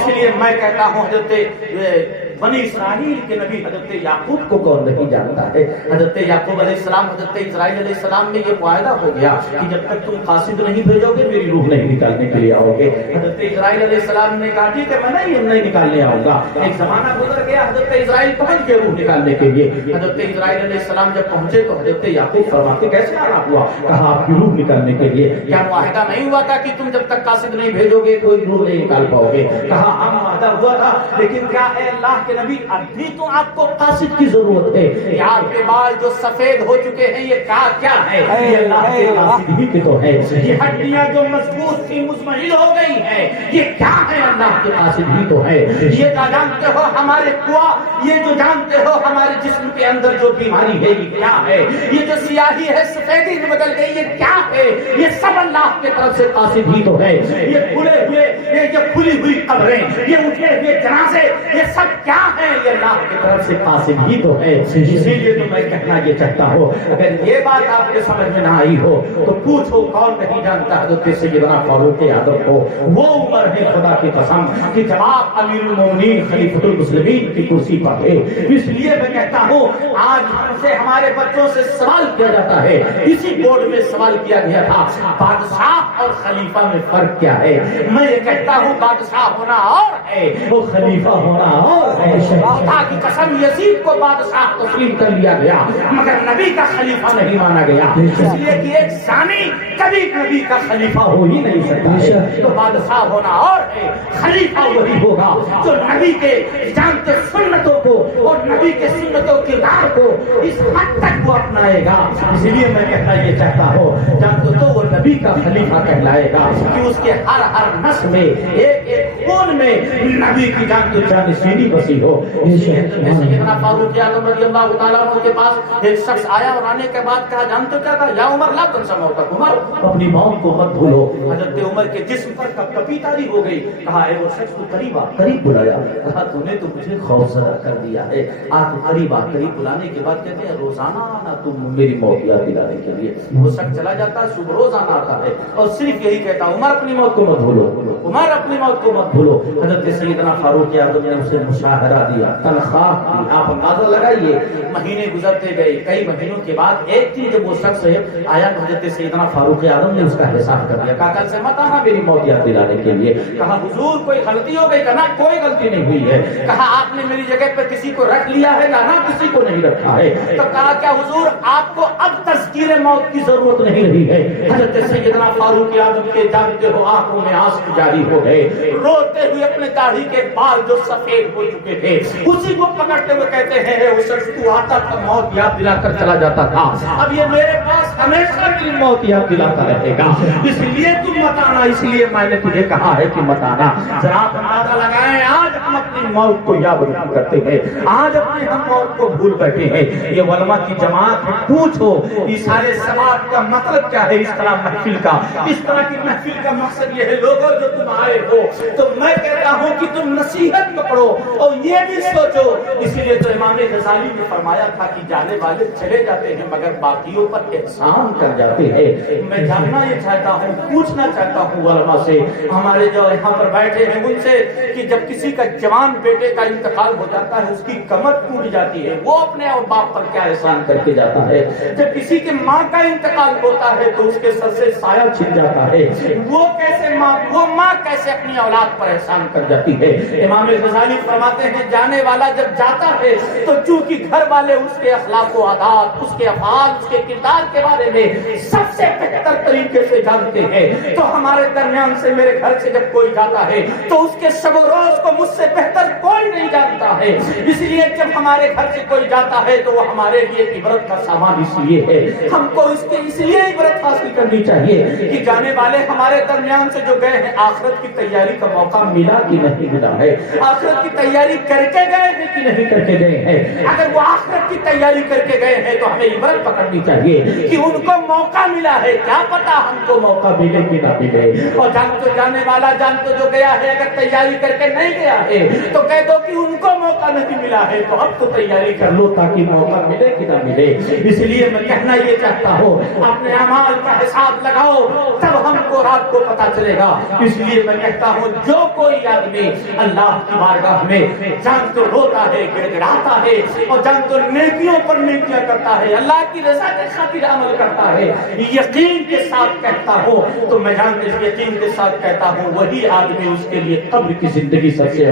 اس لیے میں کہتا ہوں حضرت بنی اسرائیل کے نبی حضرت یعقوب کو کون نہیں جانتا ہے؟ حضرت یعقوب علیہ السلام حضرت اسرائیل علیہ السلام میں یہ معاہدہ ہو گیا کہ جب تک تم قاصد نہیں بھیجو گے میری روح نہیں نکالنے کے لیے آؤ گے. حضرت اسرائیل علیہ السلام نے کہا ٹھیک ہے میں نہیں نکالنے آؤں گا. ایک زمانہ گزر گیا, حضرت اسرائیل پہنچ گئے روح نکالنے کے لیے. حضرت اسرائیل علیہ السلام جب پہنچے تو حضرت یعقوب فرماتے کیسے آنا ہوا؟ کہا آپ کی روح نکالنے کے لیے. کیا معاہدہ نہیں ہوا تھا کہ تم جب تک قاصد نہیں بھیجو گے کوئی روح نہیں نکال پاؤ گے؟ کہا ہاں معاہدہ ہوا تھا, لیکن کیا اے اللہ کے نبی ابھی تو آپ کو قاصد کی ضرورت ہے. یہ آپ کے بال جو سفید ہو چکے ہیں یہ کیا ہے؟ یہ اللہ کے قاصد ہی کی تو ہے. یہ ہڈیاں جو مضبوط تھی مزمحل ہو گئی ہیں یہ کیا ہے؟ اللہ کے قاصد ہی تو ہے. یہ جانتے ہو ہمارے قوا, یہ جو جانتے ہو ہمارے جسم کے اندر جو بیماری ہے یہ کیا ہے؟ یہ جو سیاہی ہے سفیدی میں بدل گئی یہ کیا ہے؟ یہ سب اللہ کی طرف سے قاصد ہی تو ہے. یہ کھلے ہوئے, یہ جو کھلی ہوئی قبریں, یہ اٹھے ہوئے جنازے, یہ سب کیا ہے؟ یہ اللہ کی طرف سے قاصد ہی تو ہے. اسی لیے تو میں کہنا یہ چاہتا ہوں اگر یہ بات آپ کے سمجھ میں نہ آئی ہو تو پوچھو کون نہیں جانتا حضرت سیدنا فاروق اعظم کو. وہ عمر ہے خدا کی قسم کہ جب آپ امیر المومنین خلیفۃ المسلمین کی کرسی پر تھے. اس لیے میں کہتا ہوں آج ہم سے ہمارے بچوں سے سوال کیا جاتا ہے, اسی بورڈ میں سوال کیا گیا تھا بادشاہ اور خلیفہ میں فرق کیا ہے. میں یہ کہتا ہوں بادشاہ ہونا اور ہے, وہ خلیفہ ہونا اور ہے. خدا کی قسم یزید کو بادشاہ تسلیم کر لیا گیا مگر نبی کا خلیفہ نہیں مانا گیا, اس لیے کہ ایک ثانی کبھی نبی کا خلیفہ ہو ہی نہیں سکتا ہے. تو بادشاہ ہونا اور ہے, خلیفہ وہی ہوگا جو نبی کے جانتے سنتوں کو اور نبی کے سنتوں کے کردار کو اس حد تک وہ اپنائے گا. اس لیے میں کہنا یہ چاہتا ہوں جانتے تو وہ نبی کا خلیفہ کہلائے گا کہ اس کے ہر نس میں ایک ایک خون میں نبی کی جانتے جانشینی بسی ہو. سیدنا فاروق اعظم رضی اللہ تعالیٰ عنہ کے پاس ایک شخص آیا اور آنے کے بعد کہا جانتے کیا کہا؟ یا عمر لا تنسى موتک, عمر اپنی موت کو مت بھولو. حضرت عمر کے جسم پر کپکپی تاری ہو گئی. کہا اے وہ شخص تو قریب بلایا. کہا تو نے تو مجھے خوف زدہ کر دیا ہے. آپ قریب بلانے کے بعد کہتے ہیں روزانہ آنا تم میری موت یاد دلانے کے لیے. وہ شخص چلا جاتا ہے, صبح روزانہ آتا ہے اور صرف یہی کہتا عمر اپنی موت کو مت بھولو, عمر اپنی موت کو مت بھولو. حضرت سیدنا فاروق اعظم نے اسے مشاہرہ دیا, تنخواہ دی. آپ اندازہ لگائیے مہینے گزرتے گئے, کئی مہینوں کے بعد ایک دن جب وہ شخص آیا تو حضرت سیدنا فاروق اعظم نے اس کا حساب کر دیا. کہا کل سے مت آنا میری موت یاد دلانے کے لیے. کہا حضور کوئی غلطی ہو گئی؟ کہا کوئی غلطی نہیں ہوئی ہے. کہا آپ نے میری جگہ پہ کسی کو رکھ لیا ہے؟ کہا کسی کو نہیں رکھا ہے. تو کہا کیا حضور آپ کو اب تذکیر موت کی ضرورت نہیں رہی ہے؟ حضرت سیدنا فاروق اعظم کے جانتے ہو آنکھوں میں آنسو جاری ہو گئے, روتے ہوئے اپنے داڑھی کے بال جو سفید ہو چکے تھے اسی کو پکڑتے ہوئے کہتے ہیں وہ شخص تو آتا تھا موت یاد دلا کر چلا جاتا تھا, اب یہ میرے پاس ہمیشہ کی موت یاد دلاتا رہے گا. اس لیے تم مت آنا, اس لیے میں نے تجھے کہا ہے کہ مت آنا. ذرا آپ اندازہ لگائیں آج ہم اپنی موت کو یاد نہیں کرتے ہیں, آج اپنی ہم موت کو بھول بیٹھے ہیں. یہ علماء کی جماعت ہے, پوچھو اس سارے سوال کا مطلب کیا ہے اس طرح محفل کا؟ اس طرح کی محفل کا مقصد یہ ہے لوگوں جو تم آئے ہو تو میں کہتا ہوں کہ تم نصیحت پکڑو اور یہ بھی سوچو. اسی لیے تو امام غزالی نے فرمایا تھا کہ جانے والے چلے جاتے ہیں مگر باقیوں پر احسان کر جاتے ہیں. میں جاننا یہ چاہتا ہوں, پوچھنا چاہتا ہوں علماء سے, ہمارے جو یہاں پر بیٹھے ہیں ان سے, کہ جب کسی کا جوان بیٹے کا انتقال ہو جاتا ہے اس کی کمر ٹوٹ جاتی ہے, وہ اپنے اور باپ پر کیا احسان کر کے جاتا ہے؟ جب کسی کی ماں کا انتقال ہوتا ہے تو اس کے سر سے سایہ چھن جاتا ہے, وہ ماں کیسے اپنی اولاد پر احسان کر جاتی ہے؟ امام غزالی فرماتے ہیں جانے والا جب جاتا ہے تو چونکہ گھر والے اس کے اخلاق و عادات, اس کے افعال, اس کے کردار کے بارے میں سب سے بہتر طریقے سے جانتے ہیں, تو ہمارے درمیان سے میرے گھر سے جب کوئی جاتا ہے تو اس کے شب و روز کو مجھ سے بہتر کوئی نہیں جانتا ہے. اس لیے جب ہمارے گھر سے کوئی جاتا ہے تو وہ ہمارے لیے عبرت کا سامان اس لیے ہے. ہم کو اس لیے عبرت حاصل کرنی چاہیے کہ جانے والے ہمارے درمیان سے جو گئے ہیں آخرت کی تیاری کا موقع ملا کہ نہیں ملا ہے, آخرت کی تیاری کر کے گئے ہیں کہ نہیں کر کے گئے ہیں. اگر وہ آخرت کی تیاری کر کے گئے ہیں تو ہمیں عبرت پکڑنی چاہیے کہ ان کو موقع ملا ہے, کیا پتا ہم کو موقع ملے کہ نہ ملے. اور جان تو جانے والا جان تو جو گیا ہے اگر تیاری کر کے نہیں گیا ہے ہے تو کہہ دو کہ ان کو موقع نہیں ملا ہے، تو اب تو تیاری کر لو تاکہ موقع ملے کہ نہ ملے۔ اس لیے میں کہنا یہ چاہتا ہوں اپنے اعمال کا حساب لگاؤ، تب ہم کو رات کو پتا چلے گا۔ اس لیے میں کہتا ہوں جو کوئی آدمی اللہ کی بارگاہ میں جان تو روتا ہے، گڑ گڑاتا ہے، اور جان تو نیکیوں پر نیکیاں کرتا ہے، اللہ کی رضا کے خاطر عمل کرتا ہے، یقین کے ساتھ کہتا ہوں، تو میں جان یقین کے ساتھ کہتا ہوں وہی آدمی اس کے لیے قبر کی زندگی سب سے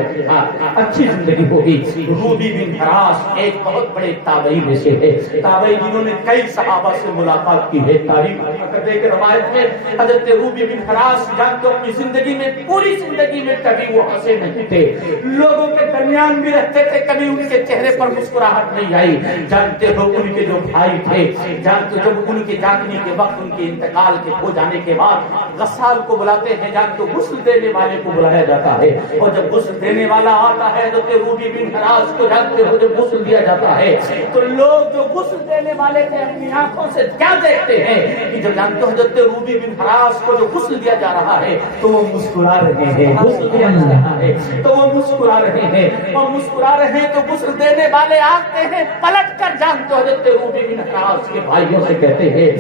اچھی زندگی ہوگی۔ روبی بن حراس ایک بہت بڑے تابعی میں سے ہے، تابعی جنہوں نے کئی صحابہ سے ملاقات کی ہے۔ تاریخ کے روایت میں حضرت روبی بن حراس جان تو اپنی زندگی میں پوری زندگی میں کبھی وہ ہنسے نہیں تھے، لوگوں کے درمیان بھی رہتے تھے، کبھی ان کے چہرے پر مسکراہٹ نہیں آئی۔ جانتے ہو ان کے جو بھائی تھے، جانتے جب ان کے جاگنے کے وقت، ان کے انتقال کے ہو جانے کے بعد غسال کو بلاتے ہیں، جان تو غسل دینے والے کو بلایا جاتا ہے، اور جب غسل دینے والا آتا ہے حضرت روبی بن حراس کو جانتے ہو جب غسل دیا جاتا ہے تو لوگ جو غسل دینے والے تھے اپنی آنکھوں سے کیا دیکھتے ہیں کہ جب جانتے ہو حضرت روبی بن حراس کو جو غسل دیا جا رہا ہے تو وہ مسکرا رہے ہیں، غسل دیا جا رہا ہے تو وہ مسکرا رہے ہیں، اور مسکرا رہے ہیں تو غسل دینے والے آتے ہیں پلٹ کر جانتے ہو حضرت روبی بن حراس کے بھائیوں سے کہتے ہیں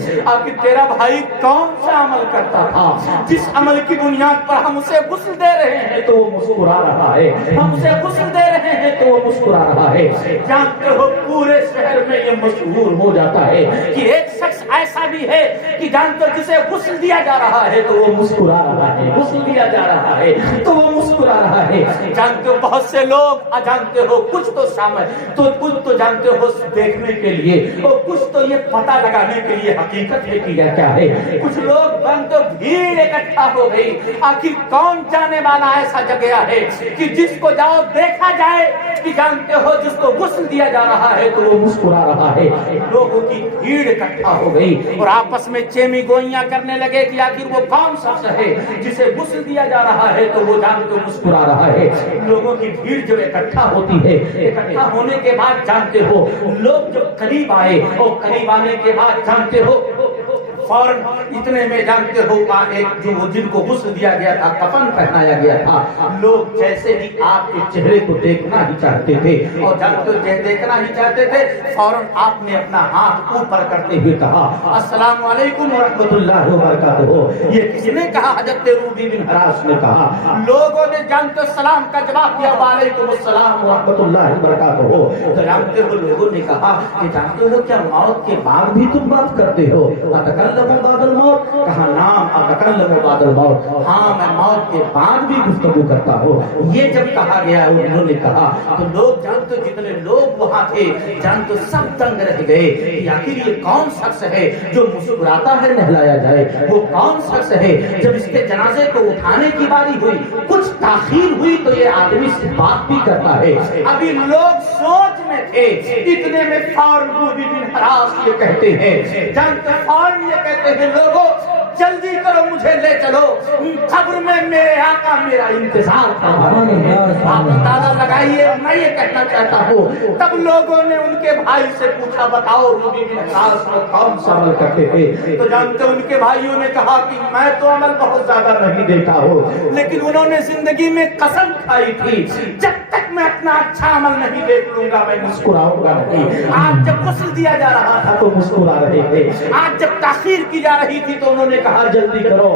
کہ تیرا بھائی کون سا عمل کرتا تھا جس عمل کی بنیاد پر ہم اسے غسل دے رہے ہیں تو وہ مسکرا رہا ہے، ہم اسے غسل دے رہے ہیں تو وہ مسکرا رہا ہے۔ جانتے ہو پورے شہر میں یہ مشہور ہو جاتا ہے کہ ایک شخص ایسا بھی ہے کہ جانتے ہو جسے غسل دیا جا رہا ہے تو وہ مسکرا رہا ہے، غسل دیا جا رہا ہے تو وہ مسکرا رہا ہے۔ جانتے ہو بہت سے لوگ جانتے ہو کچھ تو شامل تو کچھ تو جانتے ہو دیکھنے کے لیے اور کچھ تو یہ پتہ لگانے کے لیے حقیقت ہے کہ کیا ہے، کچھ لوگ جانتے ہو بھیڑ اکٹھا ہو گئی، آخر کون جانے والا ایسا جگہ ہے کہ جس کو جاؤ دیکھا جائے کہ جانتے ہو جس کو غسل دیا جا رہا ہے تو وہ مسکرا رہا ہے۔ لوگوں کی بھیڑ اکٹھا ہو گئی اور آپس میں چیمی گوئیاں کرنے لگے کہ آخر وہ کون شخص ہے جسے غسل دیا جا رہا ہے تو وہ جانتے ہو مسکرا رہا ہے۔ لوگوں کی بھیڑ جب اکٹھا ہوتی ہے، اکٹھا ہونے کے بعد جانتے ہو لوگ جب قریب آئے اور قریب آنے کے بعد جانتے ہو فوراً اتنے میں جانتے ہو ایک جو جن کو غسل دیا گیا تھا، کفن پہنایا گیا تھا، لوگ جیسے ہی آپ کے چہرے کو دیکھنا ہی چاہتے تھے اور جانتے ہو دیکھنا ہی چاہتے تھے، فوراً آپ نے اپنا ہاتھ اوپر کرتے ہوئے کہا السلام علیکم ورحمۃ اللہ وبرکاتہ۔ یہ کسی نے کہا؟ حضرت روبی بن حراس نے کہا۔ لوگوں نے جانتے ہو سلام کا جواب دیا وعلیکم السلام ورحمۃ اللہ وبرکاتہ۔ تو جانتے ہو لوگوں نے کہا کہ جانتے ہو کیا موت کے بعد بھی تم بات کرتے ہو؟ بعد الموت، کہا نام اتکلم بعد الموت، ہاں میں موت کے بعد بھی گفتگو کرتا ہوں۔ یہ جب کہا گیا انہوں نے کہا تو لوگ جانتے جتنے لوگ وہاں تھے جانتے سب دنگ رہ گئے کہ آخر یہ کون شخص ہے جو مسکراتا ہے نہلایا جائے، وہ کون شخص ہے جب اس کے جنازے کو اٹھانے کی باری ہوئی کچھ تاخیر ہوئی تو یہ آدمی سے بات بھی کرتا ہے۔ ابھی لوگ سوچ میں تھے، اتنے میں فوراً روبی بن حراس یہ کہتے ہیں جانتے فوراً یہ کہتے ہیں لوگوں جلدی کرو مجھے لے چلو قبر میں میرے آقا میرا انتظار کر رہا ہے۔ آپ اندازہ لگائیے، میں یہ کہنا چاہتا ہوں تب لوگوں نے ان کے بھائی سے پوچھا بتاؤ روبی بن حراس کو کون سا عمل کرتے تھے؟ تو جانتے ان کے بھائیوں نے کہا کہ میں تو عمل بہت زیادہ نہیں دیکھا ہوں، لیکن انہوں نے زندگی میں قسم کھائی تھی جب تک میں اپنا اچھا عمل نہیں دیکھ لوں گا میں مسکراؤں گا نہیں۔ آج جب غسل دیا جا رہا تھا تو مسکرا رہے تھے، آج جب تاخیر کی جا رہی تھی تو انہوں نے کہا جلدی کرو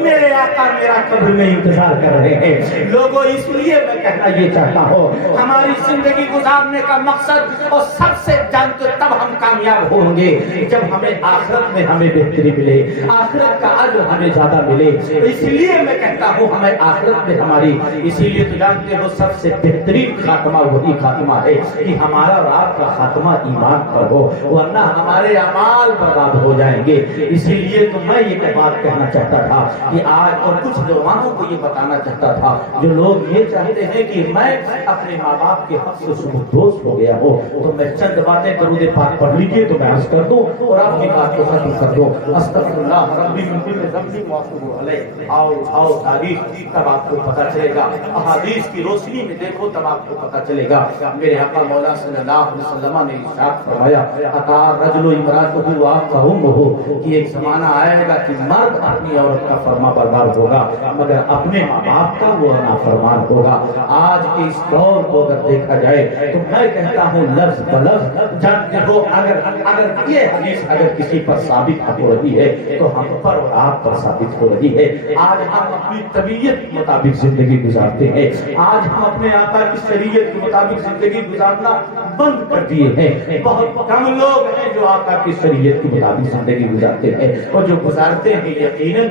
میرے آقا میرا قبر میں انتظار کر رہے ہیں۔ لوگوں اس لیے میں کہنا یہ چاہتا ہوں ہماری زندگی گزارنے کا مقصد اور سب سے جانتے تب ہم کامیاب ہوں گے جب ہمیں آخرت میں ہمیں بہتری ملے، آخرت کا اجر ہمیں زیادہ ملے۔ اس لیے میں کہتا ہوں ہمیں آخرت میں ہماری، اسی لیے تو جانتے ہو سب سے بہترین خاتمہ وہی خاتمہ ہے کہ ہمارا اور آپ کا خاتمہ ایمان پر ہو، ورنہ ہمارے اعمال برباد ہو جائیں گے۔ اسی لیے تو میں یہ بات کہنا چاہتا تھا کہ آج اور کچھ نوجوانوں کو یہ بتانا چاہتا تھا جو لوگ یہ چاہتے ہیں کہ میں اپنے ماں باپ کے حق سے سبکدوش ہو گیا ہوں، تو میں چند باتیں درود پاک پڑھ لیجیے تو میں عرض کر دوں اور آپ کی بات کو ختم کر دوں۔ استغفر اللہ ربی من کل ذنب واتوب الیہ۔ آؤ تاریخ تب آپ کو پتہ چلے گا، احادیث کی روشنی میں دیکھو تب آپ کو پتہ چلے گا۔ میرے آقا مولا صلی اللہ علیہ وسلم نے ارشاد فرمایا اتا رجل امرأته وامه کہ ایک زمانہ آئے گا کہ مرد اپنی عورت کا فرما بردار ہوگا مگر اپنے ماں باپ کا وہ نافرمان ہوگا۔ آج کے اس دور کو اگر دیکھا جائے تو میں کہتا ہوں لفظ بلفظ جانتے ہو اگر یہ حدیث اگر کسی پر ثابت ہو رہی ہے تو ہم پر اور آپ پر ثابت ہو رہی ہے۔ آج ہم اپنی طبیعت کے مطابق زندگی گزارتے ہیں، آج ہم اپنے آقا کی شریعت کے مطابق زندگی گزارنا بند کر دیے ہیں۔ بہت کم لوگ ہیں جو آقا کی شریعت کے مطابق زندگی گزارتے ہیں، اور جو گزارتے ہیں یقیناً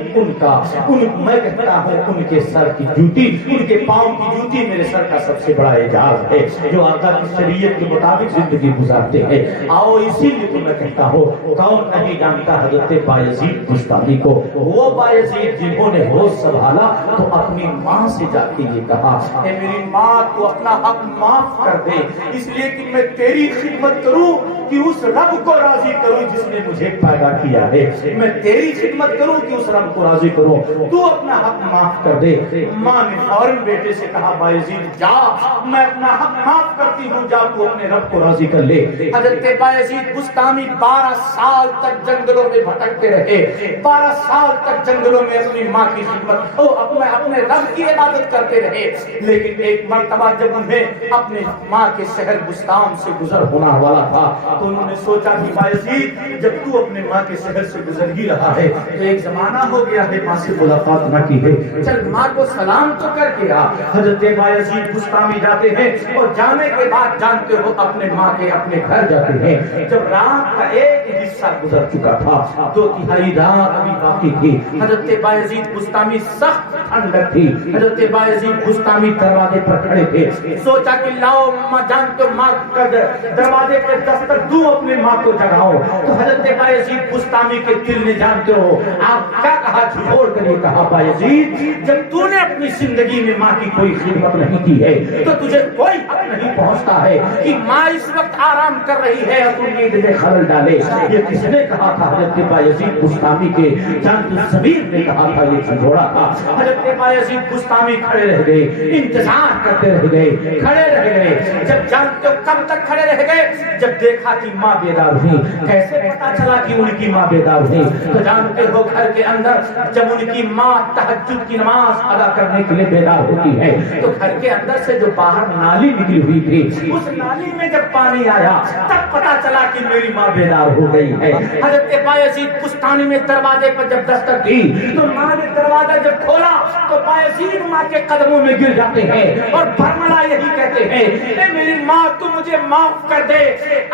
میں کہتا ہوں ان کے سر کی جوتی، ان کے پاؤں کی جوتی میرے سر کا سب سے بڑا اعزاز ہے جو آقا کی شریعت کے مطابق زندگی گزارتے ہیں۔ آؤ اسی لیے تو میں کہتا ہوں کون نہیں جانتا حضرت بایزید بستامی کو، وہ بایزید جنہوں نے ہوش سنبھالا تو اپنی ماں سے جا کے یہ کہا اے میری ماں تو اپنا حق معاف کر دے، اس لیے کہ میں تیری خدمت کروں کہ اس رب کو راضی کروں جس نے مجھے پیدا کیا ہے، میں تیری خدمت کروں کہ اس رب کو راضی کروں، تو اپنا حق معاف کر دے۔ ماں نے فوراً بیٹے سے کہا بایزید جا، میں اپنا حق معاف کرتی ہوں، جا تو اپنے رب کو راضی کر لے۔ حضرت بایزید بستامی 12 سال تک جنگلوں میں بھٹکتے رہے، 12 سال تک جنگلوں میں اپنی ماں کی خدمت اپنے رب کی عبادت کرتے رہے، لیکن ایک مرتبہ جب انہیں اپنے ماں کے شہر بستام سے گزر ہونا والا تھا تو انہوں نے سوچا کہ بایزید جب تو اپنے ماں کے شہر سے گزر ہی رہا ہے تو ایک زمانہ ہو گیا ہے ماں سے ملاقات نہ کی ہے، چل ماں کو سلام تو کر کے آ۔ حضرت بایزید بستامی جاتے ہیں اور جانے کے بعد جانتے ہو اپنے ماں کے اپنے گھر جاتے ہیں۔ جب رات کا ایک حصہ گزر چکا تھا، 2/3 رات ابھی باقی تھی، حضرت بایزید بستامی سخت ٹھنڈک تھی، حضرت بایزید بستامی دروازے پر کھڑے تھے، سوچا کہ لاؤ ماں جانتے ماں کا دروازے پہ دستک دوں اپنے ماں کو جگاؤ۔ تو حضرت بایزید بستامی کے دل نے جانتے ہو آپ کیا کہا، جھوڑ کر یہ کہا بایزید جب تو نے اپنی زندگی میں ماں کی کوئی خدمت نہیں کی ہے تو تجھے کوئی حق نہیں پہنچتا ہے کہ ماں اس وقت آرام کر رہی ہے اور تو نیند میں خلل ڈالے۔ یہ کس نے کہا تھا؟ حضرت بایزید بستامی کے جانت الزبیر نے کہا تھا، یہ جھوڑا تھا۔ حضرت بایزید بستامی کھڑے رہ گئے، انتظار کرتے رہ گئے، کھڑے رہ گئے۔ جب جانتے ہو کب تک کھڑے رہ گئے؟ جب دیکھا کہ ماں بیدار ہوئی۔ کیسے پتا چلا کہ ان کی ماں بیدار ہوئی؟ تو جانتے ہو گھر کے اندر جب ان کی ماں تہجد کی نماز ادا کرنے کے لیے بیدار ہوتی ہے تو گھر کے اندر سے جو باہر نالی نکلی ہوئی تھی اس نالی میں جب پانی آیا تب پتا چلا کہ میری ماں بیدار ہو گئی ہے۔ حضرت بایزید بستانی میں دروازے پر جب دستک دی تو ماں نے دروازہ جب کھولا تو بایزید ماں کے قدموں میں گر جاتے ہیں اور برملا یہی کہتے ہیں اے میری ماں تو مجھے معاف کر دے،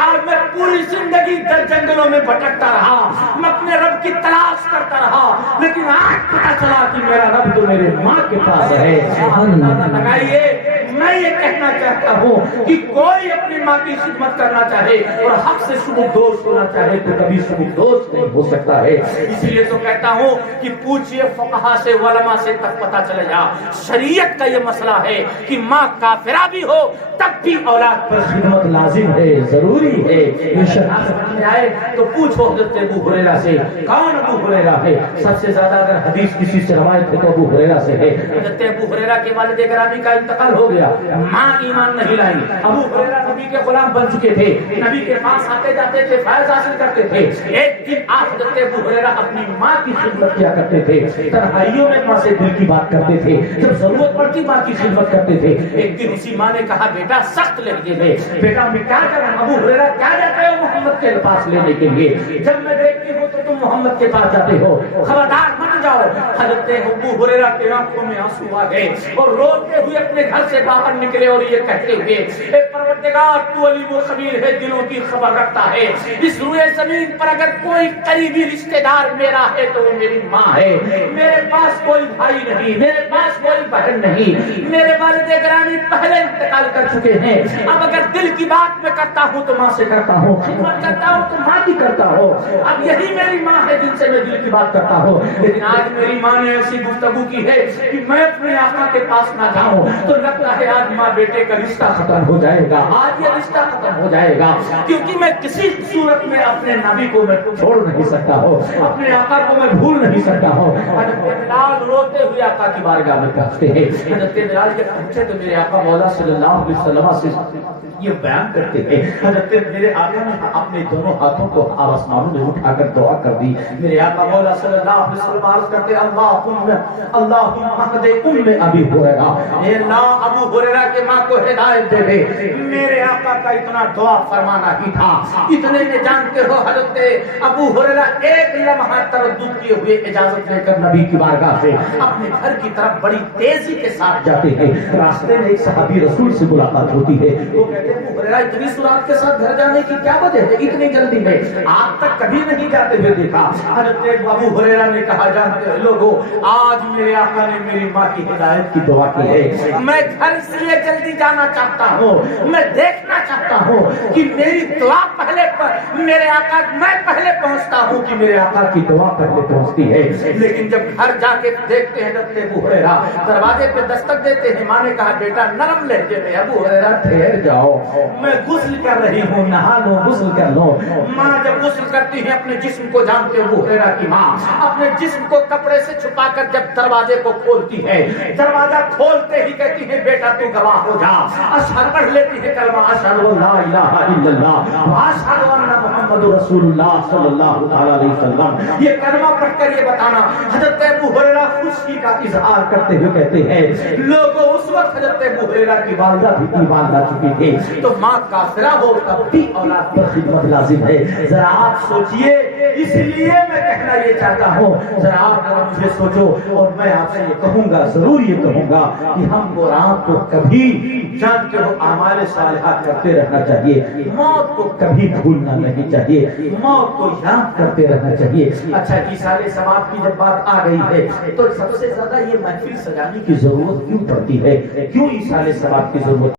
آج میں پوری زندگی در جنگلوں میں بھٹکتا رہا، میں اپنے رب کی تلاش کرتا رہا، لیکن آج پتا چلا کہ میرا رب تو میرے ماں کے پاس ہے۔ لگائیے میں یہ کہنا چاہتا ہوں کہ کوئی اپنی ماں کی خدمت کرنا چاہے اور حق سے سبکدوش ہونا چاہے تو کبھی سبکدوش نہیں ہو سکتا ہے۔ اسی لیے تو کہتا ہوں کہ پوچھئے فقہا سے علماء سے تب پتا چلے گا شریعت کا یہ مسئلہ ہے کہ ماں کافرہ بھی ہو تب بھی اولاد پر خدمت لازم ہے، ضروری ہے۔ یہ شریعت آئے تو پوچھو حضرت ابو ہریرہ سے، کون ابو ہریرہ ہے؟ سب سے زیادہ اگر حدیث کسی سے روایت ہے تو ابو ہریرہ سے ہے۔ حضرت ابو ہریرہ کے والد گرامی کا انتقال ہو گیا، ماں ایمان نہیں لائی، ابو ہریرہ نبی کے غلام بن چکے تھے، نبی کے پاس آتے جاتے تھے، فیض حاصل کرتے تھے۔ ایک دن آپ حضرت ابو ہریرہ اپنی ماں کی خدمت کیا کرتے تھے، تنہائیوں میں ماں سے دل کی بات کرتے تھے، جب ضرورت پڑتی ماں کی خدمت کرتے تھے۔ ایک دن اسی ماں نے کہا بیٹا سخت لہجے میں، بیٹا میں کیا کروں؟ ابو ہریرہ کیا جاتے ہو محمد کے پاس لینے کے لیے؟ جب میں دیکھتی ہوں تو تم محمد کے پاس جاتے ہو، خبردار مت جاؤ۔ حضرت ابو ہریرہ کے آنکھوں میں آنسو آ گئے اور روتے ہوئے اپنے گھر سے باہر نکلے اور یہ کہتے ہوئے اے پروردگار تو علیم و خبیر ہے، دلوں کی خبر رکھتا ہے، اس روئے زمین پر اگر کوئی قریبی رشتہ دار میرا ہے تو وہ میری ماں ہے، میرے پاس کوئی بھائی نہیں، میرے پاس کوئی بہن نہیں، میرے والد گرامی پہلے انتقال کر چکے ہیں، اب اگر دل کی بات میں کرتا ہوں تو ماں سے کرتا ہوں، خدمت کرتا ہوں تو ماں کی کرتا ہوں، اب یہی میری ماں ہے جن سے میں دل کی بات کرتا ہوں۔ لیکن آج میری ماں نے ایسی گفتگو کی ہے کہ میں اپنے آقا کے پاس نہ جاؤں تو لگتا ہے آج ماں بیٹے کا رشتہ ختم ہو جائے گا، آج یہ رشتہ ختم ہو جائے گا، کیونکہ میں کسی صورت میں اپنے نبی کو میں چھوڑ نہیں سکتا ہوں، اپنے آقا کو میں بھول نہیں سکتا ہوں۔ حضرت بلال روتے ہوئے آقا کی بارگاہ میں پہنچتے ہیں۔ حضرت بلال جب پہنچے تو میرے آقا مولا صلی اللہ علیہ وسلم سے یہ بیان کرتے ہیں، حضرت میرے آقا نے اپنے دونوں ہاتھوں کو آسمانوں میں اٹھا کر دعا کر دی۔ میرے آقا مولا صلی اللہ علیہ وسلم عرض کرتے اللہم اہد ام ابی ہریرہ، اے اللہ ابو ہریرہ کے ماں کو ہدایت دے دے۔ میرے آقا کا اتنا دعا فرمانا ہی تھا، اتنے میں جانتے ہو حضرت ابو ہریرہ ایک لمحہ تردد کیے ہوئے اجازت لے کر نبی کی بارگاہ سے اپنے گھر کی طرف بڑی تیزی کے ساتھ جاتے ہیں۔ راستے میں ایک صحابی رسول سے ملاقات ہوتی ہے، وہ کہتے ہیں ابو ہریرہ اتنی سرعت کے ساتھ گھر جانے کی کیا وجہ ہے، اتنی جلدی میں آپ تک کبھی نہیں جاتے ہوئے دیکھا۔ حضرت ابو ہریرہ نے کہا جانتے ہیں لوگوں آج میرے آقا نے میری ماں کی ہدایت کی دعا کی ہے، میں گھر اس لیے جلدی جانا چاہتا ہوں، میں دیکھنا چاہتا ہوں کہ میری دعا پہلے میرے آقا، میں پہلے پہنچتا ہوں کہ میرے آقا کی دعا پہلے پہنچتی ہے۔ لیکن جب گھر جا کے دیکھتے ہیں حضرت ابو ہریرہ دروازے پہ دستک دیتے ہیں، ماں نے کہا بیٹا نرم لہجے میں ابو ہریرہ ٹھہر جاؤ، میں غسل کر رہی ہوں، نہا لو غسل کر لو۔ ماں جب غسل کرتی ہے اپنے جسم کو، جانتے ابو ہریرہ کی ماں اپنے جسم کو کپڑے سے چھپا کر جب دروازے کو کھولتی ہے، دروازہ کھولتے ہی کہتی ہے بیٹا تو گواہ ہو جا، اشہد پڑھ لیتی ہے کلمہ اشہد لا الہ الا اللہ واشہد ان محمد رسول اللہ صلی اللہ علیہ وسلم۔ یہ کلمہ پڑھ کر یہ بتانا، حضرت ابو ہریرہ خوشی کا اظہار کرتے ہوئے کہتے ہیں لوگوں اس وقت حضرت ابو ہریرہ کی والدہ بھی ایمان لا چکی تھی، تو ماں کافرہ ہو تب بھی اولاد پر خدمت لازم ہے۔ ذرا آپ سوچئے، اس لیے میں کہنا یہ چاہتا ہوں، ذرا آپ مجھے سوچو اور میں آپ سے یہ کہوں گا، ضرور یہ کہوں گا کہ ہم کو رات کو کبھی جانتے ہو اعمال صالحات کرتے رہنا چاہیے، موت کو کبھی بھولنا نہیں چاہیے، موت کو یاد کرتے رہنا چاہیے۔ اچھا ایصال ثواب کی جب بات آ گئی ہے تو سب سے زیادہ یہ محفل سجانے کی ضرورت کیوں پڑتی ہے، کیوں ایصال ثواب کی ضرورت